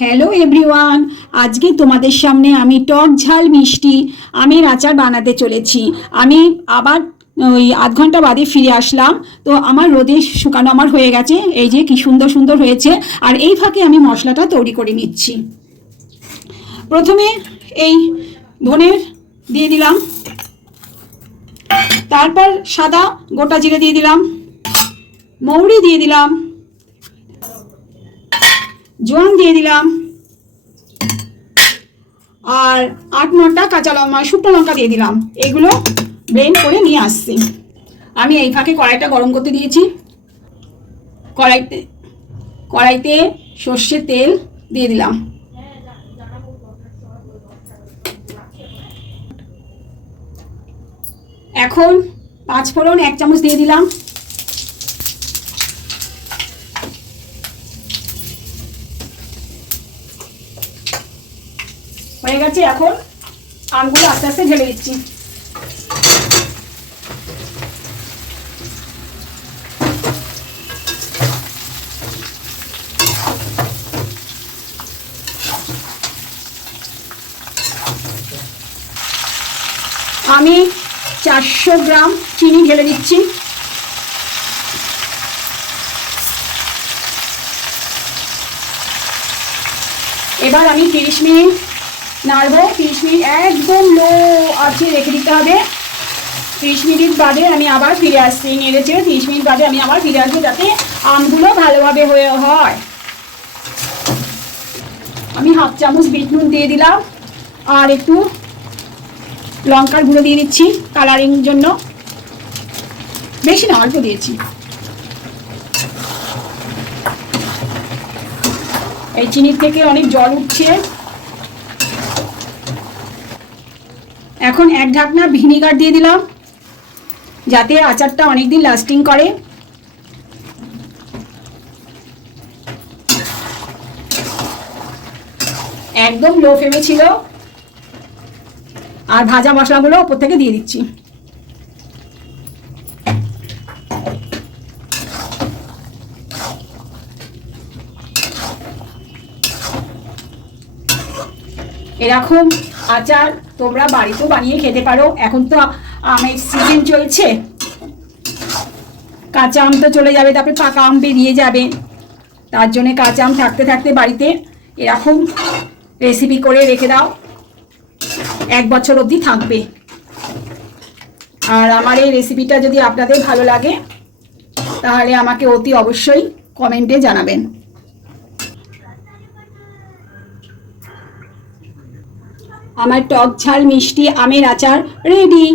Hello everyone, আজকে তোমাদের সামনে আমি টক ঝাল মিষ্টি আমের আচার বানাতে চলেছি। আমি আবার ওই আধ ঘন্টা বাদে ফিরে আসলাম। তো আমার রোদে শুকানো আমার হয়ে গেছে, এই যে কি সুন্দর সুন্দর হয়েছে। আর এই ফাঁকে আমি মশলাটা তৈরি করে নিচ্ছি। প্রথমে এই ধনের দিয়ে দিলাম, তারপর সাদা গোটা জিরে দিয়ে দিলাম, মৌরি দিয়ে দিলাম, জোয়ান দিয়ে দিলাম, আর 8-9টা কাঁচা লঙ্কা শুকনো লঙ্কা দিয়ে দিলাম। এগুলো ব্লেন্ড করে নিয়ে আসছি। আমি এই ফাঁকে কড়াইটা গরম করতে দিয়েছি। কড়াইতে সর্ষের তেল দিয়ে দিলাম। এখন 5 ফোড়ন 1 চামচ দিয়ে দিলাম। হয়ে গেছে। এখন আমগুলো আস্তে আস্তে ঢেলে দিচ্ছি। আমি 400 গ্রাম চিনি ঢেলে দিচ্ছি। এবার আমি 30 মিনিট নাড়বো। 30 মিনিট একদম লো আঁচে রেখে দিতে হবে। 30 মিনিট বাদে আমি আবার ফিরে আসছি। নেড়েছে 30 মিনিট বাদে আমি আবার ফিরে আসবো, যাতে আমগুলো ভালোভাবে হয়। আমি 1/2 চামচ বিট নুন দিয়ে দিলাম, আর একটু লঙ্কার গুঁড়ো দিয়ে দিচ্ছি কালারিং জন্য। বেশি না, অল্প দিয়েছি। এই চিনির থেকে অনেক জল উঠছে। এখন 1 ঢাকনা ভিনিগার দিয়ে দিলাম, যাতে আচারটা অনেকদিন লাস্টিং করে। একদম লো ফ্লেমে ছিল। আর ভাজা মশলাগুলো উপর থেকে দিয়ে দিচ্ছি। এরকম আচার তোমরা বাড়িতেও বানিয়ে খেতে পারো। এখন তো আমের সিজন চলছে, কাঁচা আম তো চলে যাবে, তারপরে পাকা আম বেরিয়ে যাবে। তার জন্য কাঁচা আম থাকতে থাকতে বাড়িতে এরকম রেসিপি করে রেখে দাও, 1 বছর অবধি থাকবে। আর আমার এই রেসিপিটা যদি আপনাদের ভালো লাগে, তাহলে আমাকে অতি অবশ্যই কমেন্টে জানাবেন। আমার টক ঝাল মিষ্টি আমের আচার রেডি।